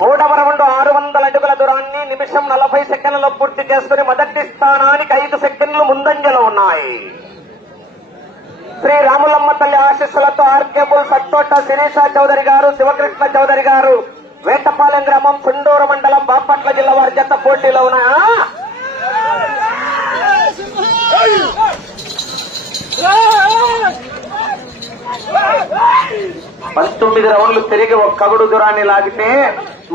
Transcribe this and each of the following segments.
మూడవ రౌండ్ 600 అడుగుల దూరాన్ని నిమిషం 40 సెకండ్లలో పూర్తి చేసుకుని మొదటి స్థానానికి 5 సెకండ్లు ముందంజలో ఉన్నాయి. శ్రీ రాములమ్మ తల్లి ఆశీస్సులతో ఆర్కేబుల్ సత్తోట శిరీష చౌదరి గారు, శివకృష్ణ చౌదరి గారు, వేటపాలెం గ్రామం, చుండూరు మండలం, బాపట్ల జిల్లా వారి జత పోటీలో ఉన్నాయా? 19 రౌండ్లు తిరిగి ఒక్క కగుడు దూరాన్ని లాగితే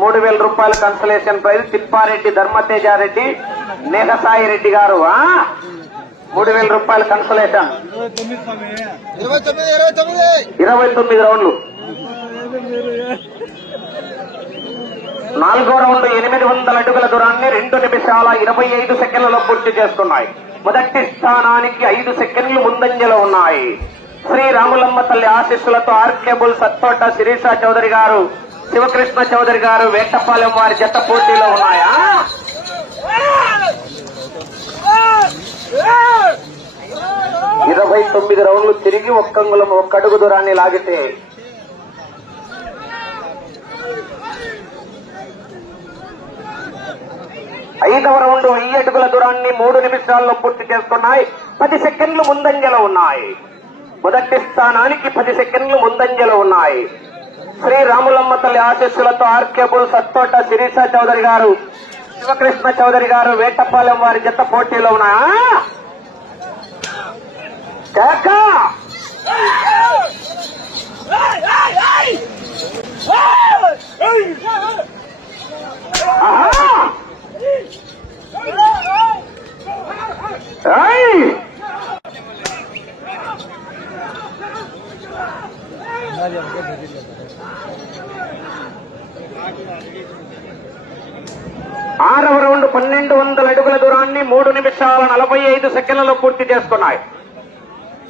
3000 రూపాయల కన్సలేషన్ ప్రైజ్. తిప్పారెడ్డి ధర్మతేజారెడ్డి, నేగసాయి రెడ్డి గారు 3000 రూపాయల కన్సలేషన్. 29 రౌండ్లు. 4వ రౌండ్ 800 అడుగుల దూరాన్ని 2 నిమిషాల 25 సెకండ్లలో పూర్తి చేసుకున్నాయి. మొదటి స్థానానికి 5 సెకండ్లు ముందంజలో ఉన్నాయి. శ్రీ రాములమ్మ తల్లి ఆశీస్సులతో ఆర్కేబుల్ సత్తోట శిరీష చౌదరి గారు, శివకృష్ణ చౌదరి గారు, వేటపాలెం వారి జత పోటీలో ఉన్నాయా? 29 రౌండ్లు తిరిగి ఒక్క అడుగు దూరాన్ని లాగితే 5వ రౌండ్ 1000 అడుగుల దూరాన్ని 3 నిమిషాల్లో పూర్తి చేసుకున్నాయి. 10 సెకండ్లు ముందంజలో ఉన్నాయి. మొదటి స్థానానికి 10 సెకండ్లు ముందంజలో ఉన్నాయి. శ్రీ రాములమ్మ తల్లి ఆశీస్సులతో ఆర్కేబుల్ సత్తోట శిరీష చౌదరి గారు, శివకృష్ణ చౌదరి గారు, వేటపాలెం వారి జత పోటీలో ఉన్నాయా? ఆరవ రౌండ్ 1200 అడుగుల దూరాన్ని 3 నిమిషాల 45 సెకండ్లలో పూర్తి చేసుకున్నాయి.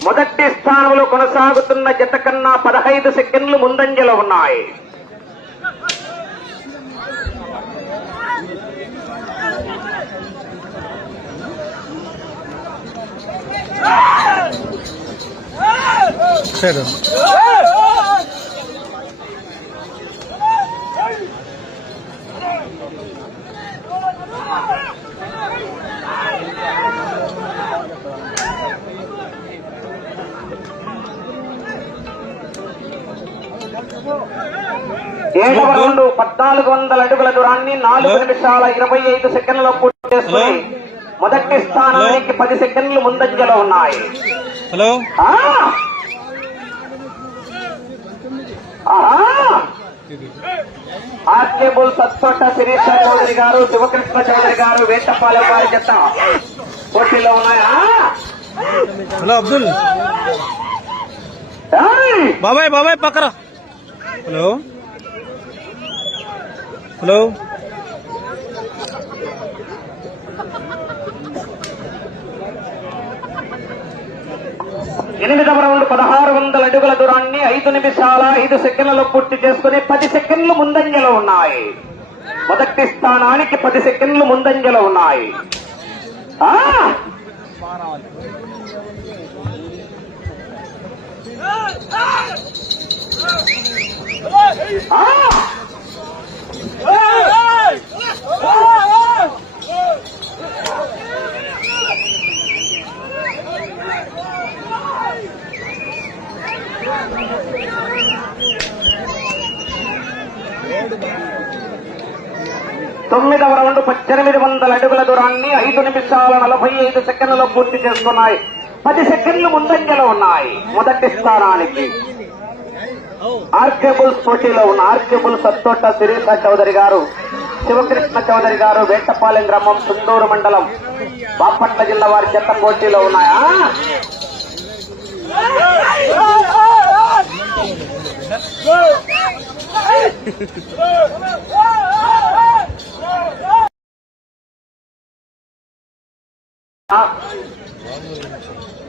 మొదటి స్థానంలో కొనసాగుతున్న జత కన్నా 15 సెకండ్లు ముందంజలో ఉన్నాయి. సరే 7వ రౌండ్ 1400 అడుగుల దూరాన్ని 4 నిమిషాల 25 సెకండ్లలో పూర్తి చేసుకుని మొదటి స్థానానికి 10 సెకండ్లు ముందంజలో ఉన్నాయి. హలో ఆర్కేబుల్ సత్తోట శిరీష చౌదరి గారు, శివకృష్ణ చౌదరి గారు, వేటపాలెం వారి జత పోటీలో ఉన్నాయా? హలో అబ్దుల్ బాబాయ్ బాబాయ్ పక్కన. హలో హలో 8వ రౌండ్ 1600 అడుగుల దూరాన్ని 5 నిమిషాల 5 సెకండ్లలో పూర్తి చేసుకుని 10 సెకండ్లు ముందంజలో ఉన్నాయి. మొదటి స్థానానికి 10 సెకండ్లు ముందంజలో ఉన్నాయి. తొమ్మిదవ రౌండ్ 1800 అడుగుల దూరాన్ని 5 నిమిషాల 45 సెకండ్లలో పూర్తి చేసుకున్నాయి. 10 సెకండ్లు ముందంజలో ఉన్నాయి. మొదటి స్థానానికి ఆర్కేబుల్స్ పోటీలో ఉన్న ఆర్కేబుల్ సత్తోట శిరీష చౌదరి గారు, శివకృష్ణ చౌదరి గారు, వేటపాలెం గ్రామం, చుండూరు మండలం, బాపట్ల జిల్లా వారి జత పోటీలో ఉన్నాయా?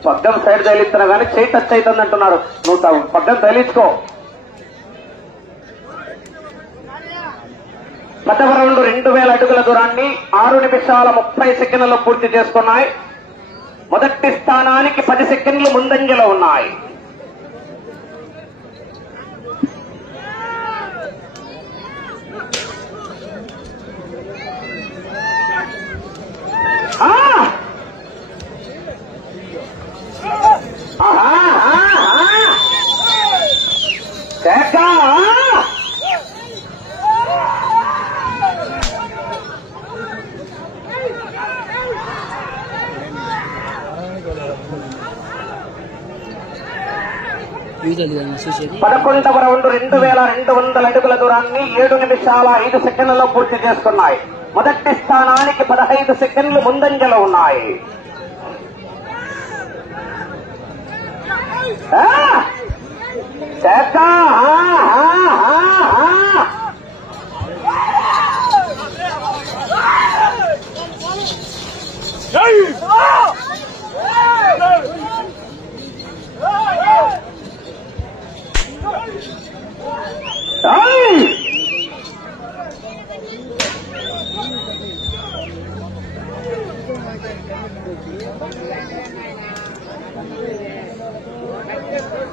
పగ్గం సైడ్ తగిలిస్తున్నా కానీ చేయి టచ్ అవుతుంది అంటున్నారు. నువ్వు పగ్గం తగిలించుకో. పదవ రౌండ్ 2000 అడుగుల దూరాన్ని 6 నిమిషాల 30 సెకండ్లలో పూర్తి చేసుకున్నాయి. మొదటి స్థానానికి 10 సెకండ్లు ముందంజలో ఉన్నాయి. పదకొండవ రౌండ్ 2200 అడుగుల దూరాన్ని 7 నిమిషాల 5 సెకండ్లలో పూర్తి చేసుకున్నాయి. మొదటి స్థానానికి 15 సెకండ్లు ముందంజలో ఉన్నాయి.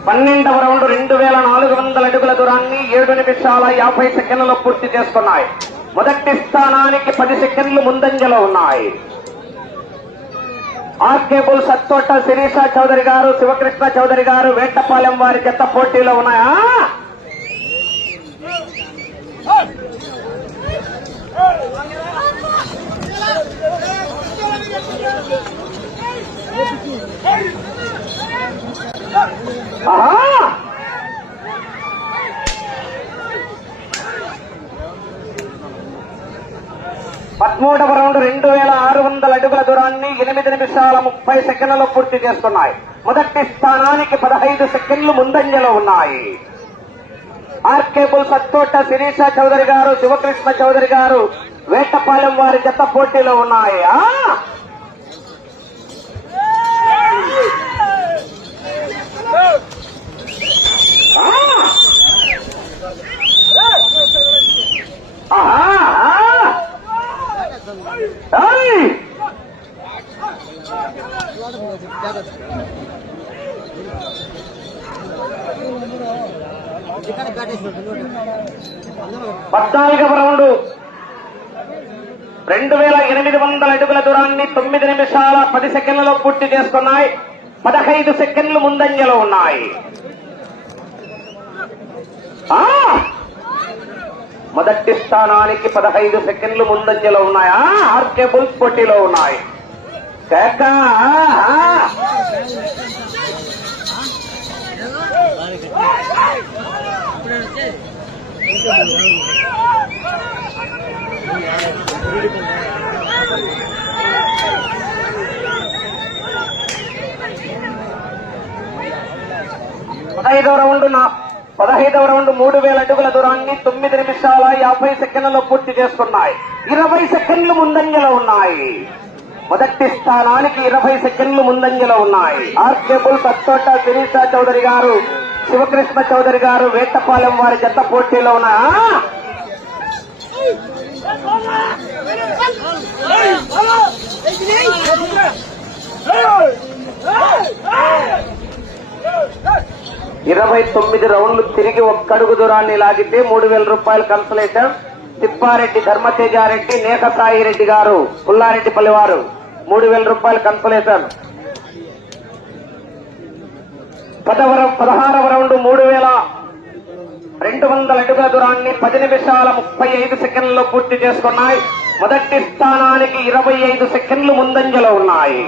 పన్నెండవ రౌండ్ 2400 అడుగుల దూరాన్ని 7 నిమిషాల 50 సెకండ్లలో పూర్తి చేసుకున్నాయి. మొదటి స్థానానికి 10 సెకండ్లు ముందంజలో ఉన్నాయి. ఆర్కేబుల్ సత్తోట శిరీష చౌదరి గారు, శివకృష్ణ చౌదరి గారు, వేటపాలెం వారి జత పోటీలో ఉన్నాయా? పదమూడవ రౌండ్ 2600 అడుగుల దూరాన్ని 8 నిమిషాల 30 సెకండ్లలో పూర్తి చేస్తున్నాయి. మొదటి స్థానానికి 15 సెకండ్లు ముందంజలో ఉన్నాయి. ఆర్కేబుల్ సత్తోట శిరీష చౌదరి గారు, శివకృష్ణ చౌదరి గారు, వేటపాలెం వారి జత పోటీలో ఉన్నాయి. పద్నాలుగవ రౌండ్ 2800 అడుగుల దూరాన్ని 9 నిమిషాల 10 సెకండ్లలో పూర్తి చేసుకున్నాయి. 15 సెకండ్లు ముందంజలో ఉన్నాయి. మొదటి స్థానానికి 15 సెకండ్లు ముందంజలో ఉన్నాయా? ఆర్కేబుల్స్ పోటీలో ఉన్నాయి. 15వ రౌండ్ 3000 అడుగుల దూరాన్ని 9 నిమిషాల 50 సెకండ్లలో పూర్తి చేసుకున్నాయి. 20 సెకండ్లు ముందంజలో ఉన్నాయి. మొదటి స్థానానికి 20 సెకండ్లు ముందంజలో ఉన్నాయి. ఆర్కేబుల్ సత్తోట శిరీష చౌదరి గారు, శివకృష్ణ చౌదరి గారు, వేటపాలెం వారి జత పోటీలో ఉన్నాయా? 29 రౌండ్లు తిరిగి ఒక్కడుగు దూరాన్ని లాగితే 3000 రూపాయల కన్సలేషన్. తిప్పారెడ్డి ధర్మతేజారెడ్డి, నేకసాయి రెడ్డి గారు, పుల్లారెడ్డిపల్లి వారు 3000 రూపాయల కన్సలేషన్. 16వ రౌండ్ 3200 అడుగుల దూరాన్ని 10 నిమిషాల 35 సెకండ్లలో పూర్తి చేసుకున్నాయి. మొదటి స్థానానికి 25 సెకండ్లు ముందంజలో ఉన్నాయి.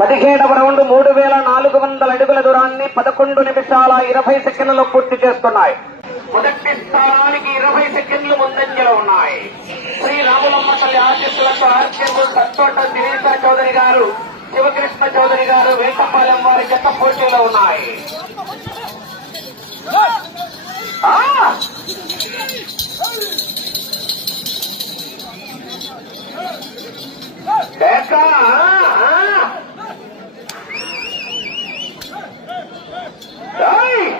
17వ రౌండ్ 3400 అడుగుల దూరాన్ని 11 నిమిషాల 20 సెకండ్లలో పూర్తి చేస్తున్నాయి. మొదటి స్థానానికి 20 సెకండ్లు ముందంజలో ఉన్నాయి. శ్రీ రాములమ్మ తల్లి ఆశీస్సులతో ఆర్కేబుల్ సత్తోట శిరీష చౌదరి గారు, శివకృష్ణ చౌదరి గారు, వేటపాలెం వారి జత పోటీలో ఉన్నాయి. రౌండ్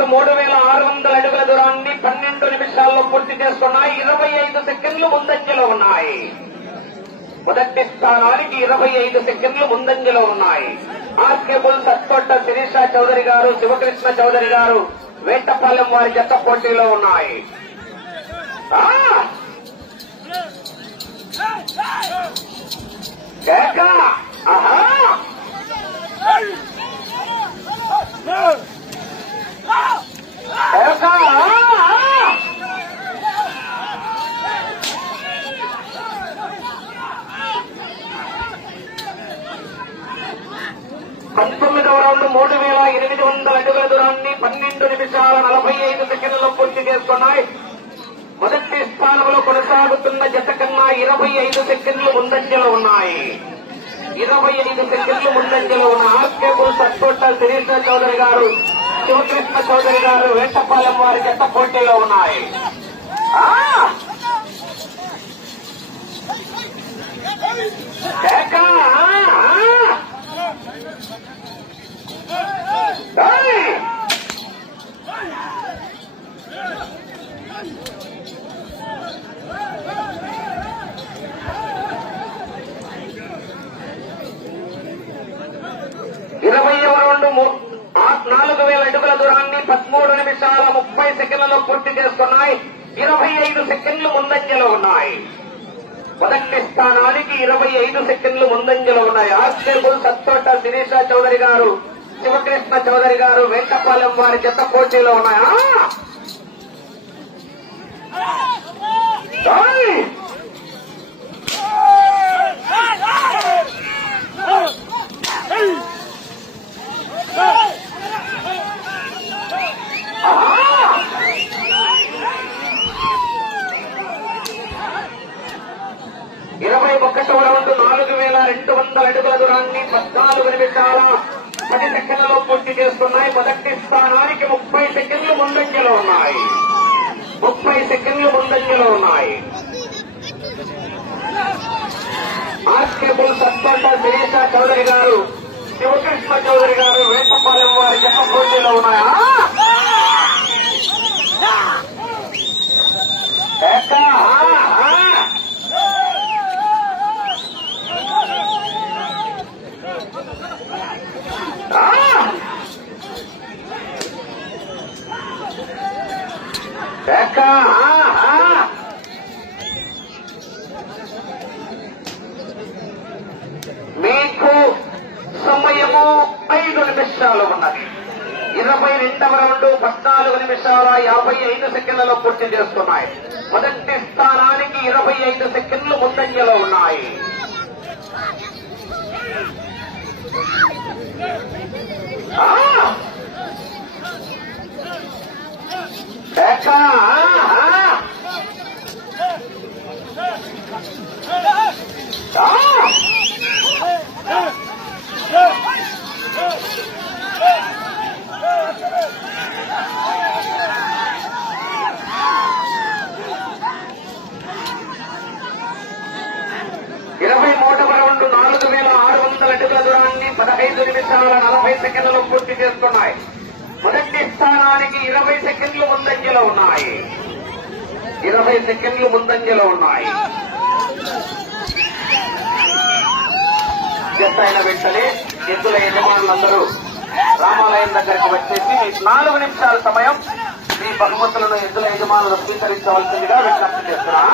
3600 అడుగుల దూరాన్ని 12 నిమిషాల్లో పూర్తి చేసుకున్నాయి. 25 సెకండ్లు ముందంజలో ఉన్నాయి. మొదటి స్థానానికి 25 సెకండ్లు ముందంజలో ఉన్నాయి. ఆర్కేబుల్ సత్తొట్ట శిరీష చౌదరి గారు, శివకృష్ణ చౌదరి గారు, వేటపాలెం వారి జత పోటీలో ఉన్నాయి. రౌండ్ 3800 అడుగుల దూరాన్ని 12 నిమిషాల 45 సెకండ్లలో పూర్తి చేసుకున్నాయి. మొదటి స్థానంలో కొనసాగుతున్న జత కన్నా 25 సెకండ్లు ముందంజలో ఉన్నాయి. 25 సెకండ్లు ముందంజలో ఉన్న ఆర్కేబుల్ సత్తోట శిరీష చౌదరి గారు, శివకృష్ణ చౌదరి గారు, వేటపాలెం వారి జత పోటీలో ఉన్నాయి. రౌండ్ 4000 అడుగుల దూరాన్ని 13 నిమిషాల 30 సెకండ్లలో పూర్తి చేసుకున్నాయి. 25 సెకండ్లు ముందంజలో ఉన్నాయి. మొదటి స్థానానికి 25 సెకండ్లు ముందంజలో ఉన్నాయి. ఆర్కేబుల్ సత్తోట శిరీష చౌదరి గారు, శివకృష్ణ చౌదరి గారు, వేటపాలెం వారి జత పోటీలో ఉన్నాయి. రౌండ్ 4200 అడుగుల దూరాన్ని 14 నిమిషాల 10 సెకండ్లలో పూర్తి చేస్తున్నాయి. మొదటి స్థానానికి 30 సెకండ్లు ముందంజలో ఉన్నాయి. 30 సెకండ్లు ముందంజలో ఉన్నాయి. ఆర్కేబుల్ సత్తోట శిరీష చౌదరి గారు, శివకృష్ణ చౌదరి గారు, వేటపాలెం వారి జత పోటీలో ఉన్నాయా? మీకు సమయము 5 నిమిషాలు ఉన్నది. 22వ రౌండ్ 14 నిమిషాల 55 సెకండ్లలో పూర్తి చేస్తున్నాయి. మొదటి స్థానానికి 25 సెకండ్లు ముందంజలో ఉన్నాయి. రౌండ్ 4600 అడుగుల దూరాన్ని 15 నిమిషాల 40 సెకండ్లలో పూర్తి చేస్తున్నాయి. మొదటి స్థానానికి 20 సెకండ్లు ముందంజలో ఉన్నాయి. 20 సెకండ్లు ముందంజలో ఉన్నాయి. జత అయిన వెంటనే ఎద్దుల యజమానులందరూ రామాలయం దగ్గరికి వచ్చేసి 4 నిమిషాల సమయం మీ బహుమతులను ఎద్దుల యజమానులు స్వీకరించవలసిందిగా విజ్ఞప్తి చేస్తున్నా.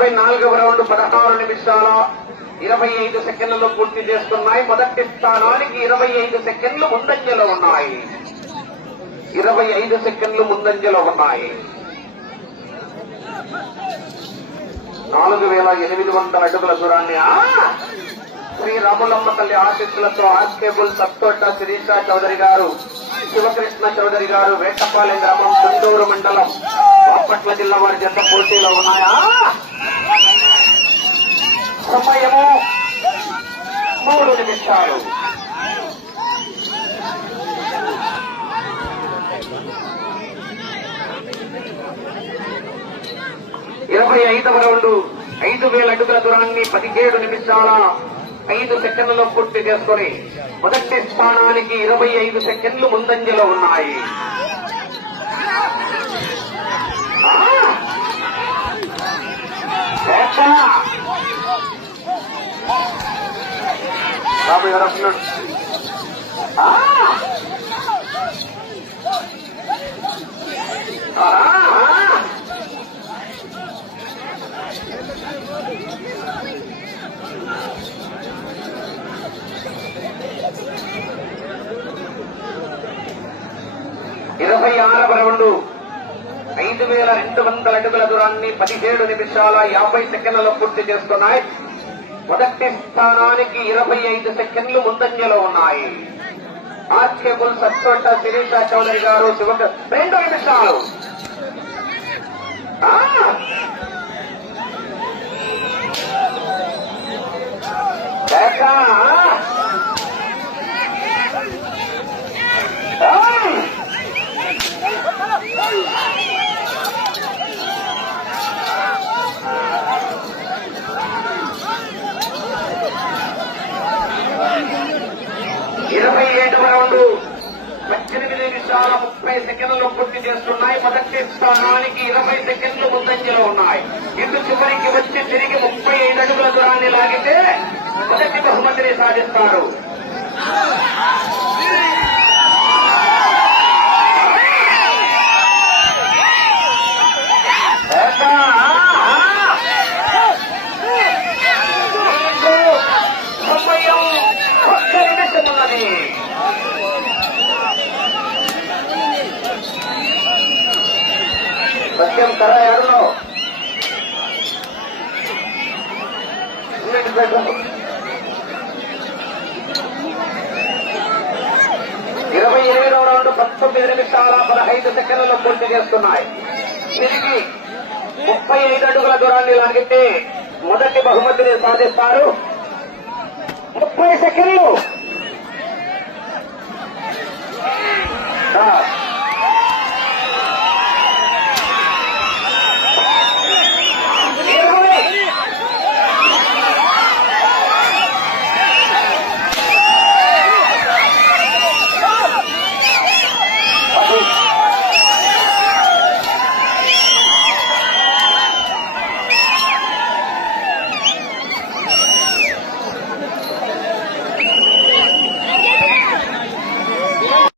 24వ రౌండ్ 16 నిమిషాల 25 సెకండ్లలో పూర్తి చేస్తున్నాయి. మొదటి స్థానానికి 25 సెకండ్లు ముందంజలో ఉన్నాయి. 25 సెకండ్లు ముందంజలో ఉన్నాయి. 4800 అడుగుల దూరాన్ని శ్రీ రాములమ్మ తల్లి ఆశీస్సులతో ఆర్కేబుల్ సత్తోట శిరీష చౌదరి గారు, శివకృష్ణ చౌదరి గారు, వేటపాలెం గ్రామం, చుండూరు మండలం, బాపట్ల జిల్లా వారి జత పోటీలో ఉన్నాయా? సమయము 3 నిమిషాలు. ఇరవై 25వ రౌండ్ 5000 అడుగుల దూరాన్ని 17 నిమిషాల 5 సెకండ్లలో పూర్తి చేసుకుని మొదటి స్థానానికి 25 సెకండ్లు ముందంజలో ఉన్నాయి. బాబు ఎవరు వస్తున్నాడు? 26వ రౌండ్ 5200 అడుగుల దూరాన్ని 17 నిమిషాల 50 సెకండ్లలో పూర్తి చేస్తున్నాయి. మొదటి స్థానానికి 25 సెకండ్లు ముందంజలో ఉన్నాయి. ఆర్కేబుల్ సత్తోట శిరీష చౌదరి గారు, 2 నిమిషాలు. ఇరవై 27వ రౌండ్ 18 నిమిషాల 30 సెకండ్లలో పూర్తి చేస్తున్నాయి. మొదటి స్థానానికి 20 సెకండ్లు ముందంజలో ఉన్నాయి. ఇటు చివరికి వచ్చి తిరిగి 35 అడుగుల దూరాన్ని లాగితే మొదటి బహుమతిని సాధిస్తారు. సమయం 1 నిమిషం ఉన్నది. సత్యం కర ఎడలో 28వ రౌండ్ 19 నిమిషాల 15 సెకండ్లలో పూర్తి చేస్తున్నాయి. తిరిగి 35 అడుగుల దూరాన్ని లాగితే మొదటి బహుమతిని సాధిస్తారు. 30 సెకండ్లు.